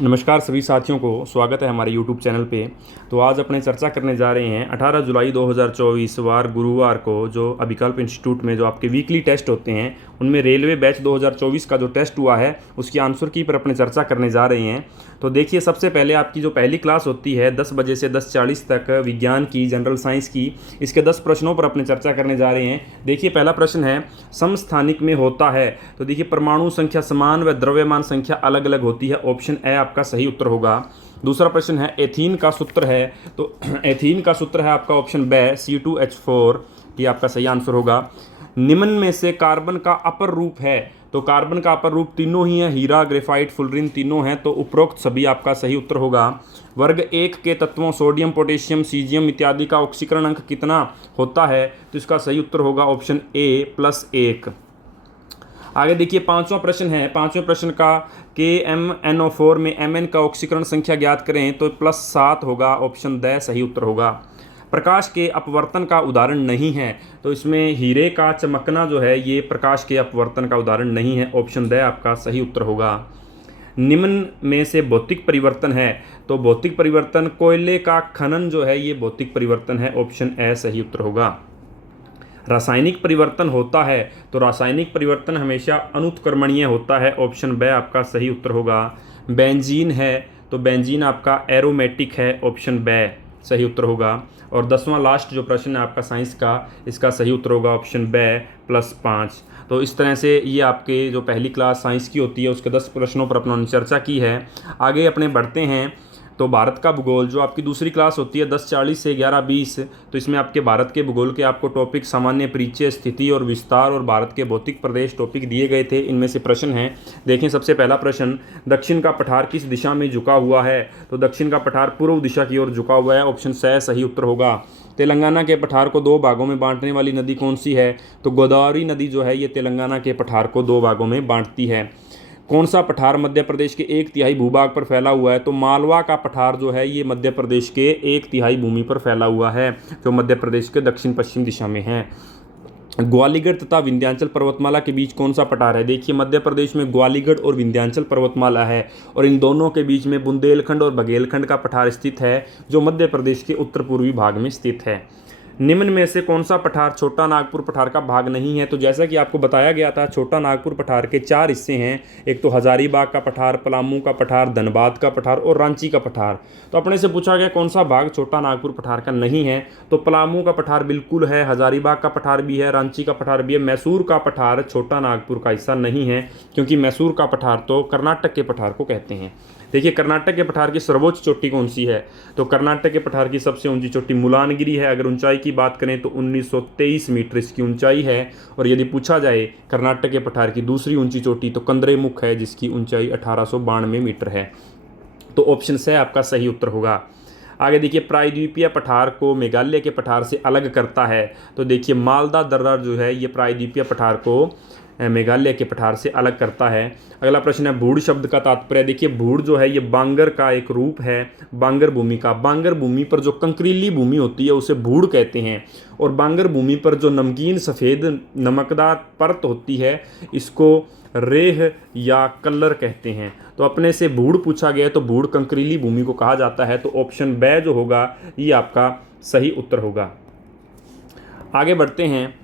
नमस्कार सभी साथियों को स्वागत है हमारे YouTube चैनल पे। तो आज अपने चर्चा करने जा रहे हैं 18 जुलाई 2024 वार गुरुवार को जो अभिकल्प इंस्टीट्यूट में जो आपके वीकली टेस्ट होते हैं उनमें रेलवे बैच 2024 का जो टेस्ट हुआ है उसकी आंसर की पर अपने चर्चा करने जा रहे हैं। तो देखिए, सबसे पहले आपकी जो पहली क्लास होती है 10 बजे से 10:40 तक विज्ञान की, जनरल साइंस की, इसके 10 प्रश्नों पर अपने चर्चा करने जा रहे हैं। देखिए, पहला प्रश्न है समस्थानिक में होता है। तो देखिए, परमाणु संख्या समान व द्रव्यमान संख्या अलग अलग होती है। ऑप्शन ए आपका सही उत्तर होगा। दूसरा प्रश्न है एथीन का सूत्र है। तो एथीन का सूत्र है आपका ऑप्शन बी C2H4, ये आपका सही आंसर होगा। निम्न में से कार्बन का अपर रूप है। तो कार्बन का अपर रूप तीनों ही है, हीरा, ग्रेफाइट, फुलरिन, तीनों हैं। तो उपरोक्त सभी आपका सही उत्तर होगा। वर्ग 1 के तत्वों सोडियम, पोटेशियम, सीजियम इत्यादि का ऑक्सीकरण अंक कितना होता है? तो इसका सही उत्तर होगा ऑप्शन ए +1। आगे देखिए, पांचवा प्रश्न है। पांचवें प्रश्न का KMnO4 में Mn का ऑक्सीकरण संख्या ज्ञात करें। तो +7 होगा। ऑप्शन द सही उत्तर होगा। प्रकाश के अपवर्तन का उदाहरण नहीं है। तो इसमें हीरे का चमकना जो है ये प्रकाश के अपवर्तन का उदाहरण नहीं है। ऑप्शन द आपका सही उत्तर होगा। निम्न में से भौतिक परिवर्तन है। तो भौतिक परिवर्तन, कोयले का खनन जो है ये भौतिक परिवर्तन है। ऑप्शन ए सही उत्तर होगा। रासायनिक परिवर्तन होता है। तो रासायनिक परिवर्तन हमेशा अनुत्क्रमणीय होता है। ऑप्शन बी आपका सही उत्तर होगा। बेंजीन है तो बेंजीन आपका एरोमेटिक है। ऑप्शन बी सही उत्तर होगा। और 10वां लास्ट जो प्रश्न है आपका साइंस का, इसका सही उत्तर होगा ऑप्शन बी +5। तो इस तरह से ये आपके जो पहली क्लास साइंस की होती है उसके 10 प्रश्नों पर अपनों ने चर्चा की है। आगे अपने बढ़ते हैं। तो भारत का भूगोल जो आपकी दूसरी क्लास होती है 10:40 से 11:20, तो इसमें आपके भारत के भूगोल के आपको टॉपिक सामान्य परिचय, स्थिति और विस्तार और भारत के भौतिक प्रदेश टॉपिक दिए गए थे। इनमें से प्रश्न हैं। देखें, सबसे पहला प्रश्न, दक्षिण का पठार किस दिशा में झुका हुआ है? तो दक्षिण का पठार पूर्व दिशा की ओर झुका हुआ है। ऑप्शन सी सही उत्तर होगा। तेलंगाना के पठार को 2 भागों में बांटने वाली नदी कौन सी है? तो गोदावरी नदी जो है ये तेलंगाना के पठार को 2 भागों में बांटती है। कौन सा पठार मध्य प्रदेश के 1/3 भूभाग पर फैला हुआ है? तो मालवा का पठार जो है ये मध्य प्रदेश के 1/3 भूमि पर फैला हुआ है, जो मध्य प्रदेश के दक्षिण पश्चिम दिशा में है। ग्वालियर तथा विंध्याचल पर्वतमाला के बीच कौन सा पठार है? देखिए, मध्य प्रदेश में ग्वालियर और विंध्याचल पर्वतमाला है और इन दोनों के बीच में बुंदेलखंड और बघेलखंड का पठार स्थित है, जो मध्य प्रदेश के उत्तर पूर्वी भाग में स्थित है। निम्न में से कौन सा पठार छोटा नागपुर पठार का भाग नहीं है? तो जैसा कि आपको बताया गया था, छोटा नागपुर पठार के 4 हिस्से हैं। एक तो हजारीबाग का पठार, पलामू का पठार, धनबाद का पठार और रांची का पठार। तो अपने से पूछा गया कौन सा भाग छोटा नागपुर पठार का नहीं है? तो पलामू का पठार बिल्कुल है, हजारीबाग का पठार भी है, रांची का पठार भी है। मैसूर का पठार छोटा नागपुर का हिस्सा नहीं है, क्योंकि मैसूर का पठार तो कर्नाटक के पठार को कहते हैं। देखिए, कर्नाटक के पठार की सर्वोच्च चोटी कौन सी है? तो कर्नाटक के पठार की सबसे ऊंची चोटी मुलानगिरी है। अगर ऊंचाई की बात करें तो 1923 मीटर इसकी ऊंचाई है। और यदि पूछा जाए कर्नाटक के पठार की दूसरी ऊंची चोटी, तो कंद्रेमुख है, जिसकी ऊंचाई 1892 मीटर है। तो ऑप्शन से आपका सही उत्तर होगा। आगे देखिए, प्रायद्वीपीय पठार को मेघालय के पठार से अलग करता है। तो देखिए, मालदा दर्रा जो है ये प्रायद्वीपीय पठार को मेघालय के पठार से अलग करता है। अगला प्रश्न है भूड़ शब्द का तात्पर्य। देखिए, भूड़ जो है ये बांगर का एक रूप है, बांगर भूमि का। बांगर भूमि पर जो कंकरीली भूमि होती है उसे भूड़ कहते हैं, और बांगर भूमि पर जो नमकीन सफ़ेद नमकदार परत होती है इसको रेह या कलर कहते हैं। तो अपने से भूड़ पूछा गया तो भूड़ कंकरीली भूमि को कहा जाता है। तो ऑप्शन बी जो होगा ये आपका सही उत्तर होगा। आगे बढ़ते हैं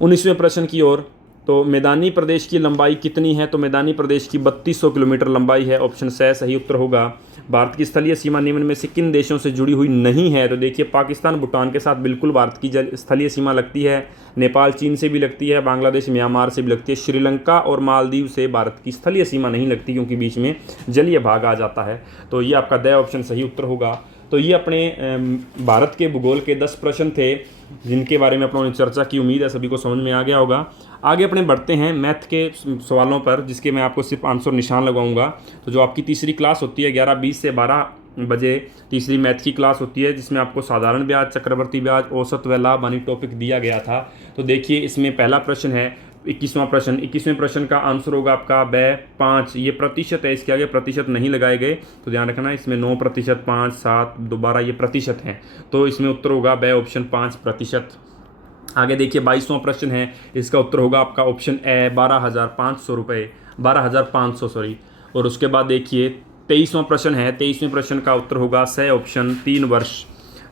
19वें प्रश्न की ओर। तो मैदानी प्रदेश की लंबाई कितनी है? तो मैदानी प्रदेश की 3200 किलोमीटर लंबाई है। ऑप्शन से सही उत्तर होगा। भारत की स्थलीय सीमा निम्न में से किन देशों से जुड़ी हुई नहीं है? तो देखिए, पाकिस्तान, भूटान के साथ बिल्कुल भारत की स्थलीय सीमा लगती है। नेपाल, चीन से भी लगती है। बांग्लादेश, म्यांमार से भी लगती है। श्रीलंका और मालदीव से भारत की स्थलीय सीमा नहीं लगती, क्योंकि बीच में जलीय भाग आ जाता है। तो ये आपका द ऑप्शन सही उत्तर होगा। तो ये अपने भारत के भूगोल के 10 प्रश्न थे जिनके बारे में अपनों ने चर्चा की। उम्मीद है सभी को समझ में आ गया होगा। आगे अपने बढ़ते हैं मैथ के सवालों पर, जिसके मैं आपको सिर्फ आंसर निशान लगाऊंगा। तो जो आपकी तीसरी क्लास होती है 11:20 से 12 बजे तीसरी मैथ की क्लास होती है, जिसमें आपको साधारण ब्याज, चक्रवर्ती ब्याज, औसत व लाभ हानि टॉपिक दिया गया था। तो देखिए, इसमें पहला प्रश्न है 21वां प्रश्न। 21वें प्रश्न का आंसर होगा आपका ब 5। ये प्रतिशत है, इसके आगे प्रतिशत नहीं लगाए गए, तो ध्यान रखना। इसमें 9%, 5, 7, दोबारा ये प्रतिशत हैं। तो इसमें उत्तर होगा ब ऑप्शन 5%। आगे देखिए 22वां प्रश्न है, इसका उत्तर होगा आपका ऑप्शन ए 12,500 रुपये, 12,500 सॉरी। और उसके बाद देखिए 23वां प्रश्न है। 23वें प्रश्न का उत्तर होगा स ऑप्शन 3 वर्ष।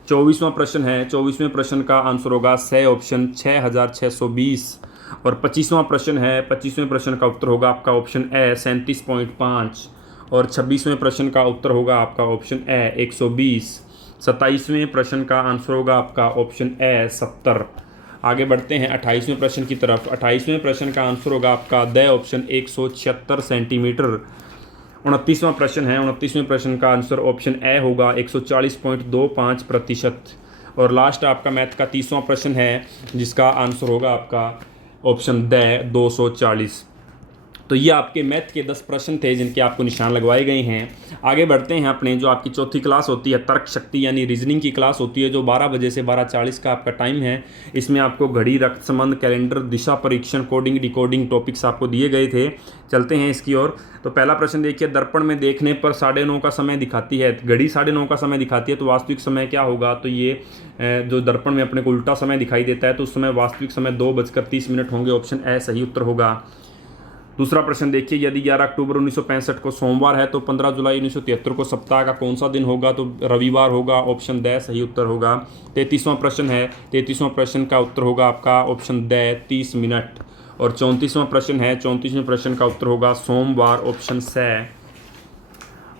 24वां प्रश्न है। 24वें प्रश्न का आंसर होगा स ऑप्शन 6620। और 25वां प्रश्न है। 25वें प्रश्न का उत्तर होगा आपका ऑप्शन ए 37.5। और 26वें प्रश्न का उत्तर होगा आपका ऑप्शन ए 120। 27वें प्रश्न का आंसर होगा आपका ऑप्शन ए 70। आगे बढ़ते हैं 28वें प्रश्न की तरफ। 28वें प्रश्न का आंसर होगा आपका द ऑप्शन 176 सेंटीमीटर। 29वां प्रश्न है। 29वें प्रश्न का आंसर ऑप्शन ए होगा 140.25%। और लास्ट आपका मैथ का 30वां प्रश्न है जिसका आंसर होगा आपका ऑप्शन द 240। तो ये आपके मैथ के 10 प्रश्न थे जिनके आपको निशान लगवाए गए हैं। आगे बढ़ते हैं अपने जो आपकी चौथी क्लास होती है तर्क शक्ति यानी रीजनिंग की क्लास होती है, जो 12 बजे से 12:40 का आपका टाइम है। इसमें आपको घड़ी, रक्त संबंध, कैलेंडर, दिशा परीक्षण, कोडिंग, डिकोडिंग टॉपिक्स आपको दिए गए थे। चलते हैं इसकी ओर। तो पहला प्रश्न देखिए, दर्पण में देखने पर 9:30 का समय दिखाती है। घड़ी 9:30 का समय दिखाती है तो वास्तविक समय क्या होगा? तो ये जो दर्पण में अपने को उल्टा समय दिखाई देता है तो उस समय वास्तविक समय 2:30 होंगे। ऑप्शन ए सही उत्तर होगा। दूसरा प्रश्न देखिए, यदि 11 अक्टूबर 1965 को सोमवार है तो 15 जुलाई 1973 को सप्ताह का कौन सा दिन होगा? तो रविवार होगा। ऑप्शन द सही उत्तर होगा। 33वां प्रश्न है। 33वां प्रश्न का उत्तर होगा आपका ऑप्शन द 30 मिनट। और 34वां प्रश्न है। 34वें प्रश्न का उत्तर होगा सोमवार। ऑप्शन स।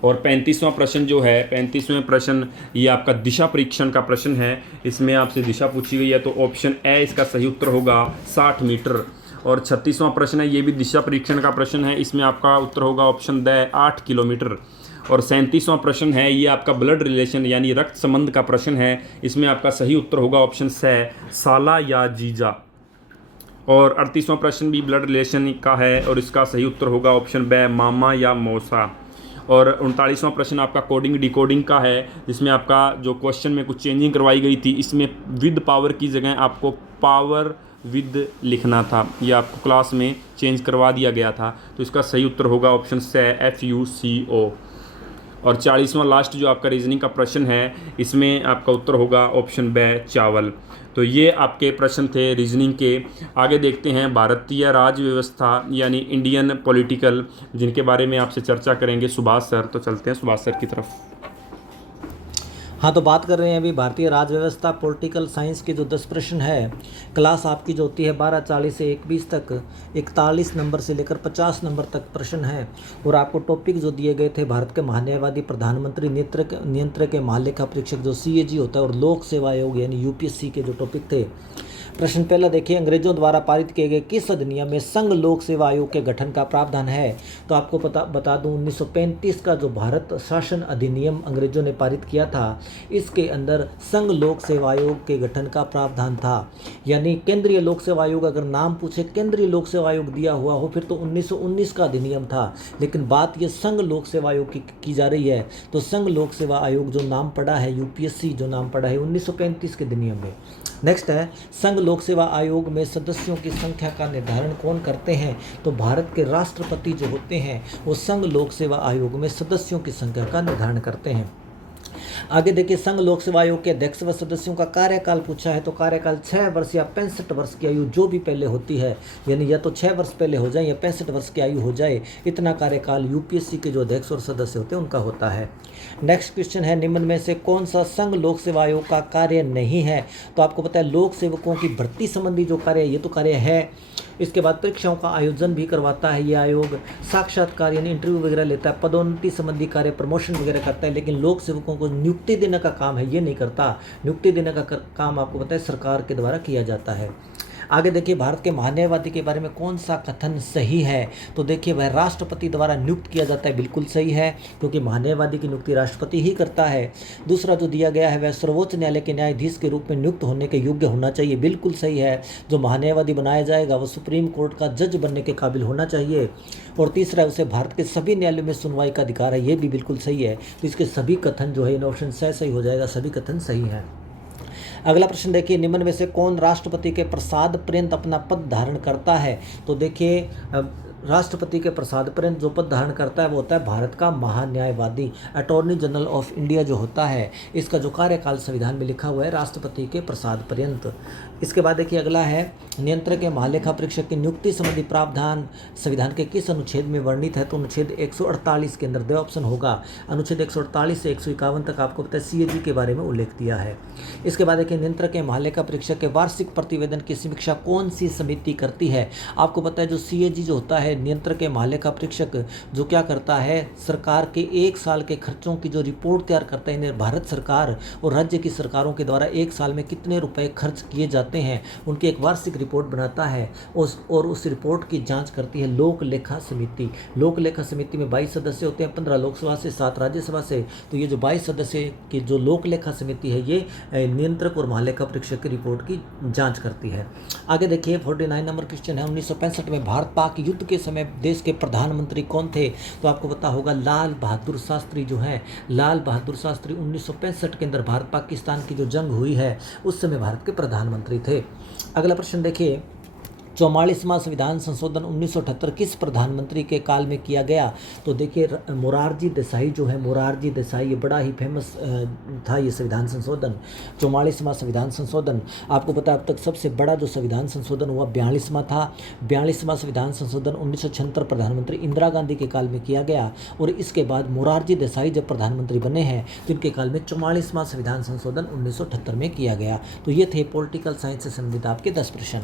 और 35वां प्रश्न जो है, 35वें प्रश्न ये आपका दिशा परीक्षण का प्रश्न है। इसमें आपसे दिशा पूछी गई है तो ऑप्शन ए इसका सही उत्तर होगा 60 मीटर। और 36वां प्रश्न है, ये भी दिशा परीक्षण का प्रश्न है। इसमें आपका उत्तर होगा ऑप्शन द 8 किलोमीटर। और 37वां प्रश्न है, ये आपका ब्लड रिलेशन यानी रक्त संबंध का प्रश्न है। इसमें आपका सही उत्तर होगा ऑप्शन स साला या जीजा। और 38वां प्रश्न भी ब्लड रिलेशन का है और इसका सही उत्तर होगा ऑप्शन ब मामा या मौसा। और 39वां प्रश्न आपका कोडिंग डिकोडिंग का है, जिसमें आपका जो क्वेश्चन में कुछ चेंजिंग करवाई गई थी। इसमें विद पावर की जगह आपको पावर विद लिखना था, यह आपको क्लास में चेंज करवा दिया गया था। तो इसका सही उत्तर होगा ऑप्शन स FUCO। और 40वां लास्ट जो आपका रीजनिंग का प्रश्न है, इसमें आपका उत्तर होगा ऑप्शन ब चावल। तो ये आपके प्रश्न थे रीजनिंग के। आगे देखते हैं भारतीय राज्य व्यवस्था यानी इंडियन पॉलिटिकल, जिनके बारे में आपसे चर्चा करेंगे सुभाष सर। तो चलते हैं सुभाष सर की तरफ। हाँ, तो बात कर रहे हैं अभी भारतीय राज्य व्यवस्था पॉलिटिकल साइंस के जो 10 प्रश्न है। क्लास आपकी जो होती है 12:40 से 1:20 तक 41 नंबर से लेकर 50 नंबर तक प्रश्न है। और आपको टॉपिक जो दिए गए थे, भारत के महान्यायवादी, प्रधानमंत्री, नियंत्रक के महालेखा परीक्षक जो CAG होता है, और लोक सेवा आयोग यानी UPSC के जो टॉपिक थे। प्रश्न पहला देखिए, अंग्रेजों द्वारा पारित किए गए किस अधिनियम में संघ लोक सेवा आयोग के गठन का प्रावधान है? तो आपको बता दूं 1935 का जो भारत शासन अधिनियम अंग्रेजों ने पारित किया था, इसके अंदर संघ लोक सेवा आयोग के गठन का प्रावधान था। यानी केंद्रीय लोक सेवा आयोग, अगर नाम पूछे केंद्रीय लोक सेवा आयोग दिया हुआ हो फिर तो 1919 का अधिनियम था, लेकिन बात ये संघ लोक सेवा आयोग की जा रही है। तो संघ लोक सेवा आयोग जो नाम पड़ा है, UPSC जो नाम पड़ा है 1935 के अधिनियम में। नेक्स्ट है, संघ लोक सेवा आयोग में सदस्यों की संख्या का निर्धारण कौन करते हैं? तो भारत के राष्ट्रपति जो होते हैं वो संघ लोक सेवा आयोग में सदस्यों की संख्या का निर्धारण करते हैं। आगे देखिए, संघ लोक सेवा आयोग के अध्यक्ष व सदस्यों का कार्यकाल पूछा है। तो कार्यकाल 6 वर्ष या 65 वर्ष की आयु जो भी पहले होती है, यानी या तो 6 वर्ष पहले हो जाए या 65 वर्ष की आयु हो जाए, इतना कार्यकाल UPSC के जो अध्यक्ष और सदस्य होते हैं उनका होता है। नेक्स्ट क्वेश्चन है, निम्न में से कौन सा संघ लोक सेवा आयोग का कार्य नहीं है? तो आपको पता है लोक सेवकों की भर्ती संबंधी जो कार्य है ये तो कार्य है। इसके बाद परीक्षाओं का आयोजन भी करवाता है ये आयोग, साक्षात्कार यानी इंटरव्यू वगैरह लेता है, पदोन्नति संबंधी कार्य, प्रमोशन वगैरह करता है, लेकिन लोक सेवकों को नियुक्ति देने का काम है ये नहीं करता। नियुक्ति देने का काम आपको पता है सरकार के द्वारा किया जाता है। आगे देखिए, भारत के महान्यायवादी के बारे में कौन सा कथन सही है? तो देखिए, वह राष्ट्रपति द्वारा नियुक्त किया जाता है, बिल्कुल सही है, क्योंकि महान्यायवादी की नियुक्ति राष्ट्रपति ही करता है। दूसरा जो दिया गया है, वह सर्वोच्च न्यायालय के न्यायाधीश के रूप में नियुक्त होने के योग्य होना चाहिए, बिल्कुल सही है। जो महान्यायवादी बनाया जाएगा वह सुप्रीम कोर्ट का जज बनने के काबिल होना चाहिए। और तीसरा, उसे भारत के सभी न्यायालयों में सुनवाई का अधिकार है, ये भी बिल्कुल सही है। तो इसके सभी कथन जो है इन ऑप्शन से सही हो जाएगा, सभी कथन सही हैं। अगला प्रश्न देखिए, निम्न में से कौन राष्ट्रपति के प्रसाद पर्यंत अपना पद धारण करता है? तो देखिए, राष्ट्रपति के प्रसाद पर्यंत जो पद धारण करता है वो होता है भारत का महान्यायवादी, अटॉर्नी जनरल ऑफ इंडिया जो होता है, इसका जो कार्यकाल संविधान में लिखा हुआ है राष्ट्रपति के प्रसाद पर्यंत। इसके बाद देखिए अगला है नियंत्रक या महालेखा परीक्षक की नियुक्ति संबंधी प्रावधान संविधान के किस अनुच्छेद में वर्णित है? तो अनुच्छेद 148 के अंदर, दो ऑप्शन होगा, अनुच्छेद 148 से 151 तक आपको पता है CAG के बारे में उल्लेख दिया है। इसके बाद देखिए नियंत्रक या महालेखा परीक्षक के वार्षिक प्रतिवेदन की समीक्षा कौन सी समिति करती है? आपको पता है जो CAG जो होता है नियंत्रक या महालेखा परीक्षक जो क्या करता है, सरकार के एक साल के खर्चों की जो रिपोर्ट तैयार करता है, भारत सरकार और राज्य की सरकारों के द्वारा एक साल में कितने रुपए खर्च किए जाते हैं उनकी एक वार्षिक रिपोर्ट बनाता है और उस रिपोर्ट की जांच करती है लोक लेखा समिति। लोक लेखा समिति में 22 सदस्य होते हैं, 15 लोकसभा से, 7 राज्यसभा से। तो ये जो 22 सदस्य की जो लोक लेखा समिति है ये नियंत्रक और महालेखा परीक्षक की रिपोर्ट की जांच करती है। आगे देखिए 49 नंबर क्वेश्चन है, 1965 में भारत पाक युद्ध के समय देश के प्रधानमंत्री कौन थे? तो आपको पता होगा लाल बहादुर शास्त्री जो है, लाल बहादुर शास्त्री 1965 के अंदर भारत पाकिस्तान की जो जंग हुई है उस समय भारत के प्रधानमंत्री थे। अगला प्रश्न देखिए 44वां संविधान संशोधन 1978 किस प्रधानमंत्री के काल में किया गया? तो देखिए मोरारजी देसाई जो है, मोरारजी देसाई, ये बड़ा ही फेमस था ये संविधान संशोधन। 44वां संविधान संशोधन आपको पता है अब तक सबसे बड़ा जो संविधान संशोधन हुआ 42वां था। 42वां संविधान संशोधन 1976 प्रधानमंत्री इंदिरा गांधी के काल में किया गया और इसके बाद मोरारजी देसाई जब प्रधानमंत्री बने हैं तो इनके काल में 44वां संविधान संशोधन 1978 में किया गया। तो ये थे पॉलिटिकल साइंस से संबंधित आपके 10 प्रश्न।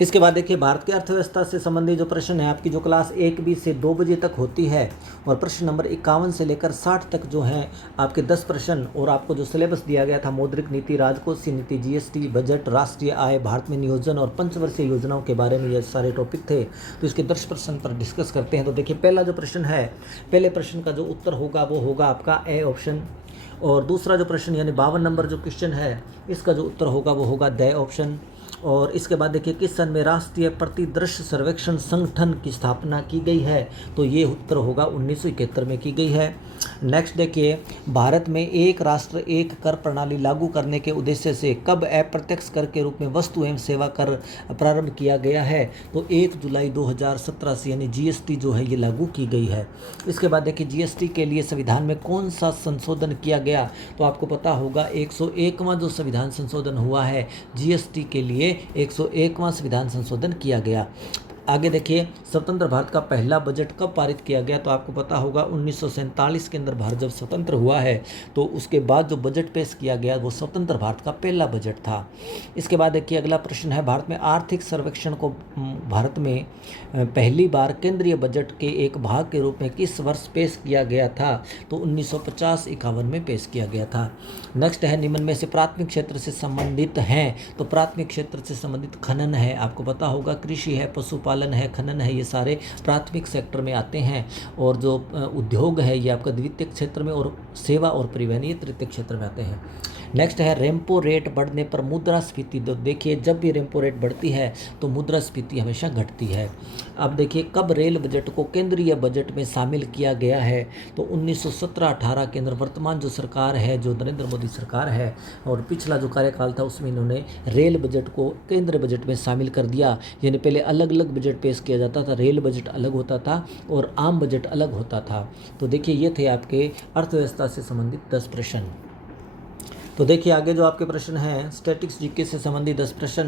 इसके बाद देखिए भारत की अर्थव्यवस्था से संबंधित जो प्रश्न है आपकी जो क्लास 1B से 2 बजे तक होती है और प्रश्न नंबर 51 से लेकर 60 तक जो है आपके 10 प्रश्न और आपको जो सिलेबस दिया गया था मौद्रिक नीति, राजकोषीय नीति, GST, बजट, राष्ट्रीय आय, भारत में नियोजन और पंचवर्षीय योजनाओं के बारे में ये सारे टॉपिक थे। तो इसके 10 प्रश्न पर डिस्कस करते हैं। तो देखिए पहला जो प्रश्न है, पहले प्रश्न का जो उत्तर होगा वो होगा आपका A ऑप्शन और दूसरा जो प्रश्न यानी 52 नंबर जो क्वेश्चन है इसका जो उत्तर होगा वो होगा D ऑप्शन। और इसके बाद देखिए किस सन में राष्ट्रीय प्रतिदृश्य सर्वेक्षण संगठन की स्थापना की गई है? तो ये उत्तर होगा 1971 में की गई है। नेक्स्ट देखिए भारत में एक राष्ट्र एक कर प्रणाली लागू करने के उद्देश्य से कब अप्रत्यक्ष कर के रूप में वस्तु एवं सेवा कर प्रारंभ किया गया है? तो 1 जुलाई 2017 से यानी GST जो है ये लागू की गई है। इसके बाद देखिए GST के लिए संविधान में कौन सा संशोधन किया गया? तो आपको पता होगा 101वां जो संविधान संशोधन हुआ है GST के लिए 101वां संविधान संशोधन किया गया। आगे देखिए स्वतंत्र भारत का पहला बजट कब पारित किया गया? तो आपको पता होगा 1947 के अंदर भारत जब स्वतंत्र हुआ है तो उसके बाद जो बजट पेश किया गया वो स्वतंत्र भारत का पहला बजट था। इसके बाद देखिए अगला प्रश्न है भारत में आर्थिक सर्वेक्षण को भारत में पहली बार केंद्रीय बजट के एक भाग के रूप में किस वर्ष पेश किया गया था? तो 1950-51 में पेश किया गया था। नेक्स्ट है निम्न में से प्राथमिक क्षेत्र से संबंधित हैं? तो प्राथमिक क्षेत्र से संबंधित खनन है, आपको पता होगा कृषि है, पशुपालन है, खनन है, ये सारे प्राथमिक सेक्टर में आते हैं। और जो उद्योग है ये आपका द्वितीयक क्षेत्र में और सेवा और परिवहन ये तृतीयक क्षेत्र में आते हैं। नेक्स्ट है रेपो रेट बढ़ने पर मुद्रास्फीति। तो देखिए जब भी रेपो रेट बढ़ती है तो मुद्रास्फीति हमेशा घटती है। अब देखिए कब रेल बजट को केंद्रीय बजट में शामिल किया गया है? तो 1917-18 के अंदर वर्तमान जो सरकार है जो नरेंद्र मोदी सरकार है और पिछला जो कार्यकाल था उसमें इन्होंने रेल बजट को केंद्रीय बजट में शामिल कर दिया। यानी पहले अलग अलग बजट पेश किया जाता था, रेल बजट अलग होता था और आम बजट अलग होता था। तो देखिए ये थे आपके अर्थव्यवस्था से संबंधित 10 प्रश्न। तो देखिए आगे जो आपके प्रश्न हैं स्टैटिक्स जीके से संबंधित 10 प्रश्न।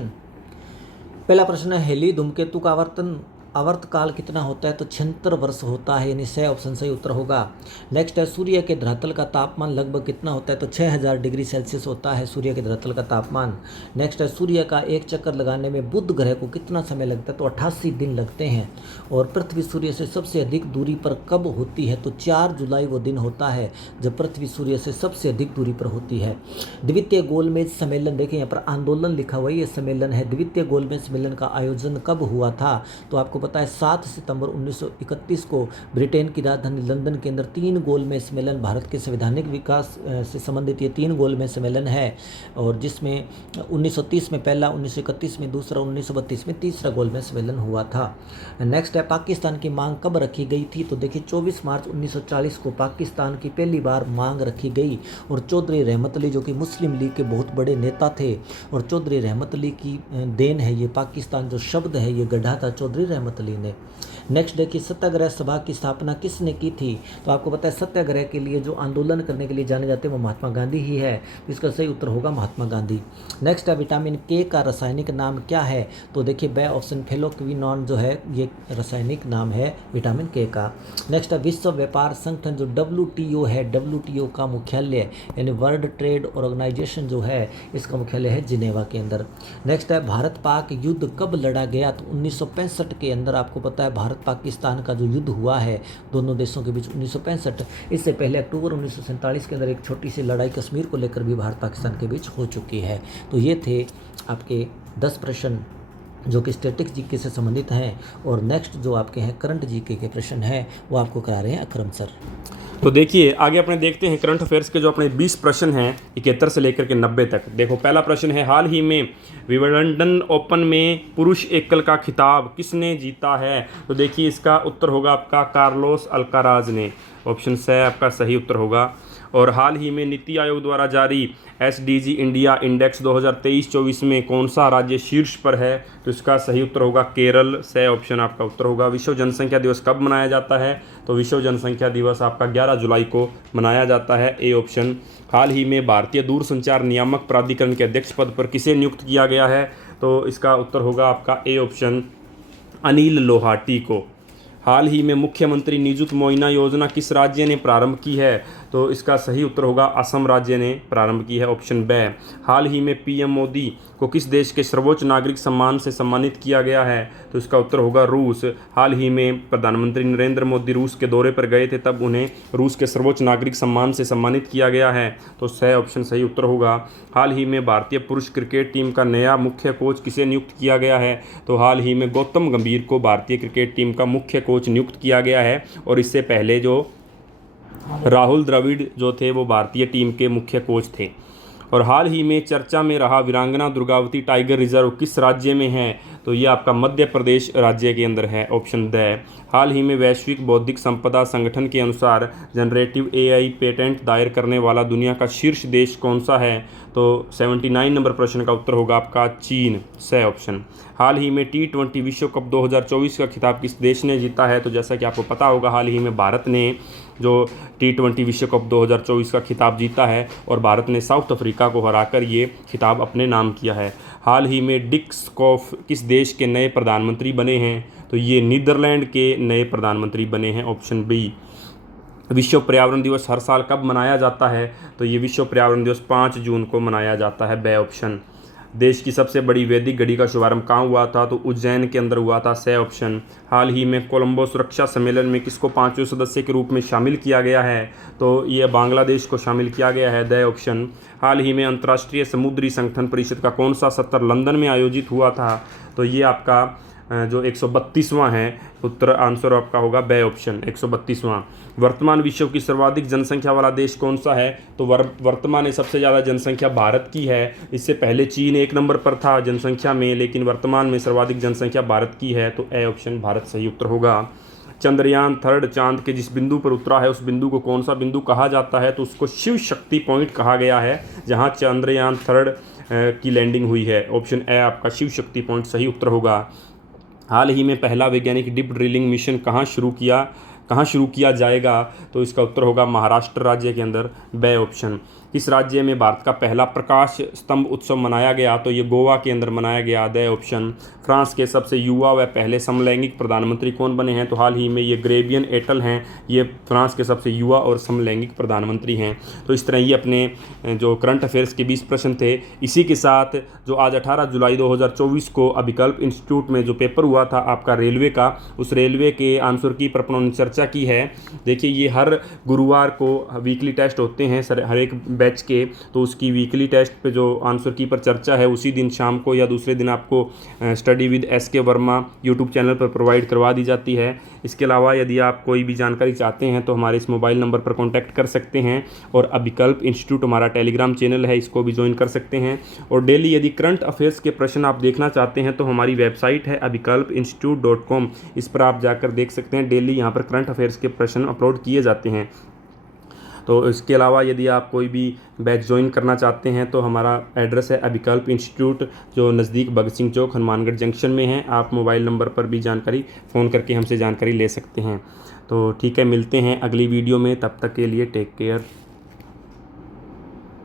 पहला प्रश्न है हेली धूमकेतु का आवर्तकाल कितना होता है? तो 76 वर्ष होता है, यानी 6 ऑप्शन सही उत्तर होगा। नेक्स्ट है सूर्य के धरातल का तापमान लगभग कितना होता है? तो 6000 डिग्री सेल्सियस होता है सूर्य के धरातल का तापमान। नेक्स्ट है सूर्य का एक चक्कर लगाने में बुध ग्रह को कितना समय लगता है? तो 88 दिन लगते हैं। और पृथ्वी सूर्य से सबसे अधिक दूरी पर कब होती है? तो 4 जुलाई वो दिन होता है जब पृथ्वी सूर्य से सबसे अधिक दूरी पर होती है। द्वितीय गोलमेज सम्मेलन, देखिए यहाँ पर आंदोलन लिखा हुआ है, ये सम्मेलन है। द्वितीय गोलमेज सम्मेलन का आयोजन कब हुआ था? तो आपको पता है 7 सितंबर 1931 को ब्रिटेन की राजधानी लंदन के अंदर 3 गोलमेज सम्मेलन, भारत के संवैधानिक विकास से संबंधित ये 3 गोलमेज सम्मेलन है। और जिसमें 1930 में पहला, 1931 में दूसरा, 1932 में तीसरा गोलमेज सम्मेलन हुआ था। नेक्स्ट है पाकिस्तान की मांग कब रखी गई थी? तो देखिए 24 मार्च 1940 को पाकिस्तान की पहली बार मांग रखी गई और चौधरी रहमत अली जो कि मुस्लिम लीग के बहुत बड़े नेता थे और चौधरी रहमत अली की देन है ये, पाकिस्तान जो शब्द है ये गढ़ा था चौधरी रहमत अली ने। नेक्स्ट देखिए, सत्याग्रह सभा की स्थापना किसने की थी? तो आपको पता है सत्याग्रह के लिए जो आंदोलन करने के लिए जाने जाते हैं वो महात्मा गांधी ही है, तो इसका सही उत्तर होगा महात्मा गांधी। नेक्स्ट है, विटामिन के का रासायनिक नाम क्या है? तो देखिए बेऑक्सिनोफिनोक्विनोन जो है ये रासायनिक नाम है विटामिन के का। नेक्स्ट है, विश्व व्यापार संगठन जो WTO है, WTO का मुख्यालय यानी वर्ल्ड ट्रेड ऑर्गेनाइजेशन जो है इसका मुख्यालय है जिनेवा के अंदर। नेक्स्ट है, भारत पाक युद्ध कब लड़ा गया? तो 1965 के अंदर आपको पता है भारत पाकिस्तान का जो युद्ध हुआ है दोनों देशों के बीच 1965। इससे पहले अक्टूबर 1947 के अंदर एक छोटी सी लड़ाई कश्मीर को लेकर भी भारत पाकिस्तान के बीच हो चुकी है। तो ये थे आपके 10 प्रश्न जो कि स्टैटिक्स जीके से संबंधित हैं, और नेक्स्ट जो आपके हैं करंट जीके के प्रश्न हैं वो आपको करा रहे हैं अकरम सर। तो देखिए आगे अपने देखते हैं करंट अफेयर्स के जो अपने 20 प्रश्न हैं 71 से लेकर के 90 तक। देखो पहला प्रश्न है, हाल ही में विंबलडन ओपन में पुरुष एकल का खिताब किसने जीता है? तो देखिए इसका उत्तर होगा आपका कार्लोस अल्काराज ने। ऑप्शन सी आपका सही उत्तर होगा। और हाल ही में नीति आयोग द्वारा जारी SDG इंडिया इंडेक्स 2023-24 में कौन सा राज्य शीर्ष पर है? तो इसका सही उत्तर होगा केरल। से ऑप्शन आपका उत्तर होगा। विश्व जनसंख्या दिवस कब मनाया जाता है? तो विश्व जनसंख्या दिवस आपका 11 जुलाई को मनाया जाता है। A option. हाल ही में भारतीय दूरसंचार नियामक प्राधिकरण के अध्यक्ष पद पर किसे नियुक्त किया गया है? तो इसका उत्तर होगा आपका ए ऑप्शन, अनिल लोहाटी को। हाल ही में मुख्यमंत्री निजुत मोइना योजना किस राज्य ने प्रारंभ की है? तो इसका सही उत्तर होगा असम राज्य ने प्रारंभ की है। Option B. हाल ही में PM मोदी को किस देश के सर्वोच्च नागरिक सम्मान से सम्मानित किया गया है? तो इसका उत्तर होगा रूस। हाल ही में प्रधानमंत्री नरेंद्र मोदी रूस के दौरे पर गए थे, तब उन्हें रूस के सर्वोच्च नागरिक सम्मान से सम्मानित किया गया है। तो सी ऑप्शन सही उत्तर होगा। हाल ही में भारतीय पुरुष क्रिकेट टीम का नया मुख्य कोच किसे नियुक्त किया गया है? तो हाल ही में गौतम गंभीर को भारतीय क्रिकेट टीम का मुख्य कोच नियुक्त किया गया है, और इससे पहले जो राहुल द्रविड़ जो थे वो भारतीय टीम के मुख्य कोच थे। और हाल ही में चर्चा में रहा वीरांगना दुर्गावती टाइगर रिजर्व किस राज्य में है? तो ये आपका मध्य प्रदेश राज्य के अंदर है। Option the. हाल ही में वैश्विक बौद्धिक संपदा संगठन के अनुसार जनरेटिव AI पेटेंट दायर करने वाला दुनिया का शीर्ष देश कौन सा है? तो 79 नंबर प्रश्न का उत्तर होगा आपका चीन। से ऑप्शन। हाल ही में T20 विश्व कप 2024 का खिताब किस देश ने जीता है? तो जैसा कि आपको पता होगा हाल ही में भारत ने जो T20 विश्व कप 2024 का खिताब जीता है, और भारत ने साउथ अफ्रीका को हराकर ये खिताब अपने नाम किया है। हाल ही में डिक स्कॉफ किस देश के नए प्रधानमंत्री बने हैं? तो ये नीदरलैंड के नए प्रधानमंत्री बने हैं। Option B. विश्व पर्यावरण दिवस हर साल कब मनाया जाता है? तो ये विश्व पर्यावरण दिवस 5 जून को मनाया जाता है। B option. देश की सबसे बड़ी वैदिक घड़ी का शुभारंभ कहाँ हुआ था? तो उज्जैन के अंदर हुआ था। से ऑप्शन। हाल ही में कोलंबो सुरक्षा सम्मेलन में किसको 5वें सदस्य के रूप में शामिल किया गया है? तो ये बांग्लादेश को शामिल किया गया है। The option. हाल ही में अंतर्राष्ट्रीय समुद्री संगठन परिषद का कौन सा सत्र लंदन में आयोजित हुआ था? तो ये आपका जो 132वां है। उत्तर आंसर आपका होगा बे ऑप्शन, 132वां। वर्तमान विश्व की सर्वाधिक जनसंख्या वाला देश कौन सा है? तो वर्तमान में सबसे ज़्यादा जनसंख्या भारत की है। इससे पहले चीन 1 नंबर पर था जनसंख्या में, लेकिन वर्तमान में सर्वाधिक जनसंख्या भारत की है। तो ए ऑप्शन भारत सही उत्तर होगा। चंद्रयान 3 चांद के जिस बिंदु पर उतरा है उस बिंदु को कौन सा बिंदु कहा जाता है? तो उसको शिव शक्ति पॉइंट कहा गया है, जहाँ चंद्रयान 3 की लैंडिंग हुई है। ऑप्शन ए आपका शिव शक्ति पॉइंट सही उत्तर होगा। हाल ही में पहला वैज्ञानिक डीप ड्रिलिंग मिशन कहाँ शुरू किया जाएगा? तो इसका उत्तर होगा महाराष्ट्र राज्य के अंदर। B option. किस राज्य में भारत का पहला प्रकाश स्तंभ उत्सव मनाया गया? तो ये गोवा के अंदर मनाया गया। The option. फ्रांस के सबसे युवा व पहले समलैंगिक प्रधानमंत्री कौन बने हैं? तो हाल ही में ये ग्रेबियन एटल हैं, ये फ्रांस के सबसे युवा और समलैंगिक प्रधानमंत्री हैं। तो इस तरह ये अपने जो करंट अफेयर्स के 20 प्रश्न थे, इसी के साथ जो आज 18 जुलाई 2024 को अभिकल्प इंस्टीट्यूट में जो पेपर हुआ था आपका रेलवे का, उस रेलवे के आंसर की पर अपनों ने चर्चा की है। देखिए ये हर गुरुवार को वीकली टेस्ट होते हैं हर एक बैच के, तो उसकी वीकली टेस्ट पे जो आंसर की पर चर्चा है उसी दिन शाम को या दूसरे दिन आपको study with SK Verma YouTube channel पर प्रोवाइड करवा दी जाती है। इसके अलावा यदि आप कोई भी जानकारी चाहते हैं तो हमारे इस मोबाइल नंबर पर कॉन्टैक्ट कर सकते हैं, और अभिकल्प इंस्टीट्यूट हमारा टेलीग्राम चैनल है, इसको भी ज्वाइन कर सकते हैं। और डेली यदि करंट अफेयर्स के प्रश्न आप देखना चाहते हैं तो हमारी वेबसाइट है abhikalpinstitute.com, इस पर आप जाकर देख सकते हैं। डेली यहाँ पर करंट अफेयर्स के प्रश्न अपलोड किए जाते हैं। तो इसके अलावा यदि आप कोई भी बैच ज्वाइन करना चाहते हैं तो हमारा एड्रेस है अभिकल्प इंस्टीट्यूट, जो नज़दीक भगत सिंह चौक हनुमानगढ़ जंक्शन में है। आप मोबाइल नंबर पर भी जानकारी फ़ोन करके हमसे जानकारी ले सकते हैं। तो ठीक है, मिलते हैं अगली वीडियो में, तब तक के लिए टेक केयर।